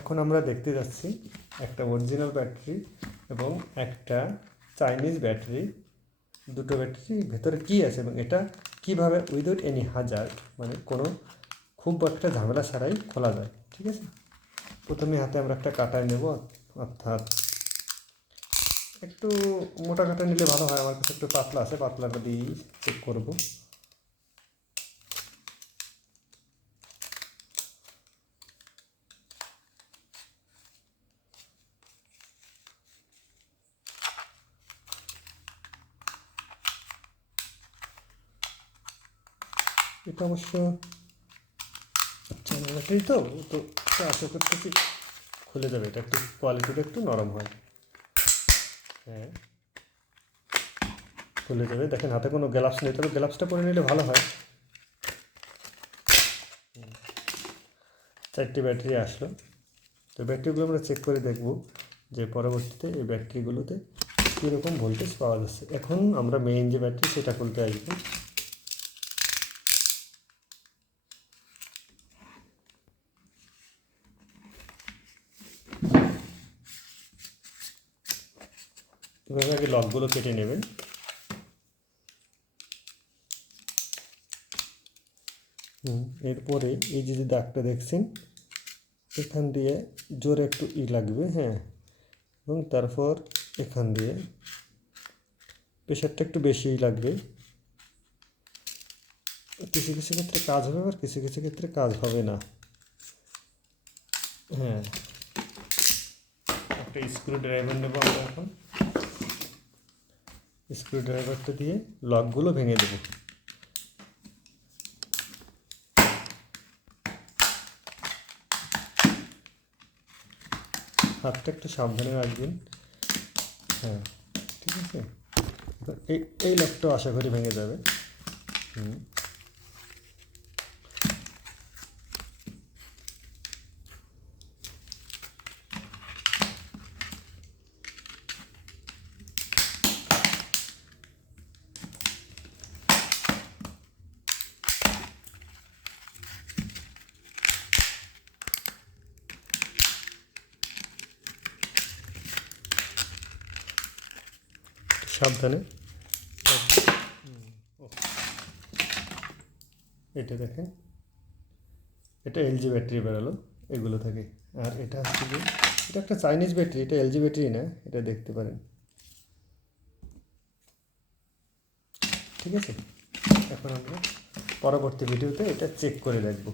এখন আমরা দেখতে যাচ্ছি একটা অরিজিনাল ব্যাটারি এবং একটা চাইনিজ ব্যাটারি, দুটো ব্যাটারি ভেতরে কী আছে এবং এটা কীভাবে উইদাউট এনি হাজার্ড, মানে কোনো খুব একটা ঝামেলা ছাড়াই খোলা যায়। ঠিক আছে, প্রথমে হাতে আমরা একটা কাটাই নেব, অর্থাৎ একটু মোটা কাটা নিলে ভালো হয়, আমার কাছে একটু পাতলা আছে, পাতলাটা দিয়েই চেক করব। এটা অবশ্য আচ্ছা ব্যাটারি তো তো আশা করতেছি খুলে যাবে, এটা একটু কোয়ালিটিটা একটু নরম হয়। হ্যাঁ, খুলে যাবে। দেখেন হাতে কোনো গ্লাভস নেই, তবে গ্লাভসটা পরে নিলে ভালো হয়। 4টি ব্যাটারি আসলো। তো ব্যাটারিগুলো আমরা চেক করে দেখব যে পরবর্তীতে এই ব্যাটারিগুলোতে কীরকম ভোল্টেজ পাওয়া যাচ্ছে। এখন আমরা মেইন যে ব্যাটারি সেটা খুলতে আসবো। এভাবে আগে লকগুলো কেটে নেবেন। এরপরে এই যে দাগটা দেখছেন, এখান দিয়ে জোরে একটু লাগবে, হ্যাঁ, এবং তারপর এখান দিয়ে প্রেশারটা একটু বেশিই লাগবে। কিছু কিছু ক্ষেত্রে কাজ হবে আর কিছু কিছু ক্ষেত্রে কাজ হবে না। হ্যাঁ, একটা স্ক্রু ড্রাইভার নেবো আমরা এখন। স্ক্রু ড্রাইভারটা দিয়ে লকগুলো ভেঙে দেবো। হাতটা একটু সাবধানে রাখবেন। হ্যাঁ, ঠিক আছে, এই লকটাও আশা করি ভেঙে যাবে। সাবধানে। এটা দেখেন, এটা এলজি ব্যাটারি বেরোলো এগুলো থেকে। আর এটা হচ্ছে যে এটা একটা চাইনিজ ব্যাটারি, এটা এলজি ব্যাটারি না, এটা দেখতে পারেন। ঠিক আছে, এখন আমরা পরবর্তী ভিডিওতে এটা চেক করে দেখব।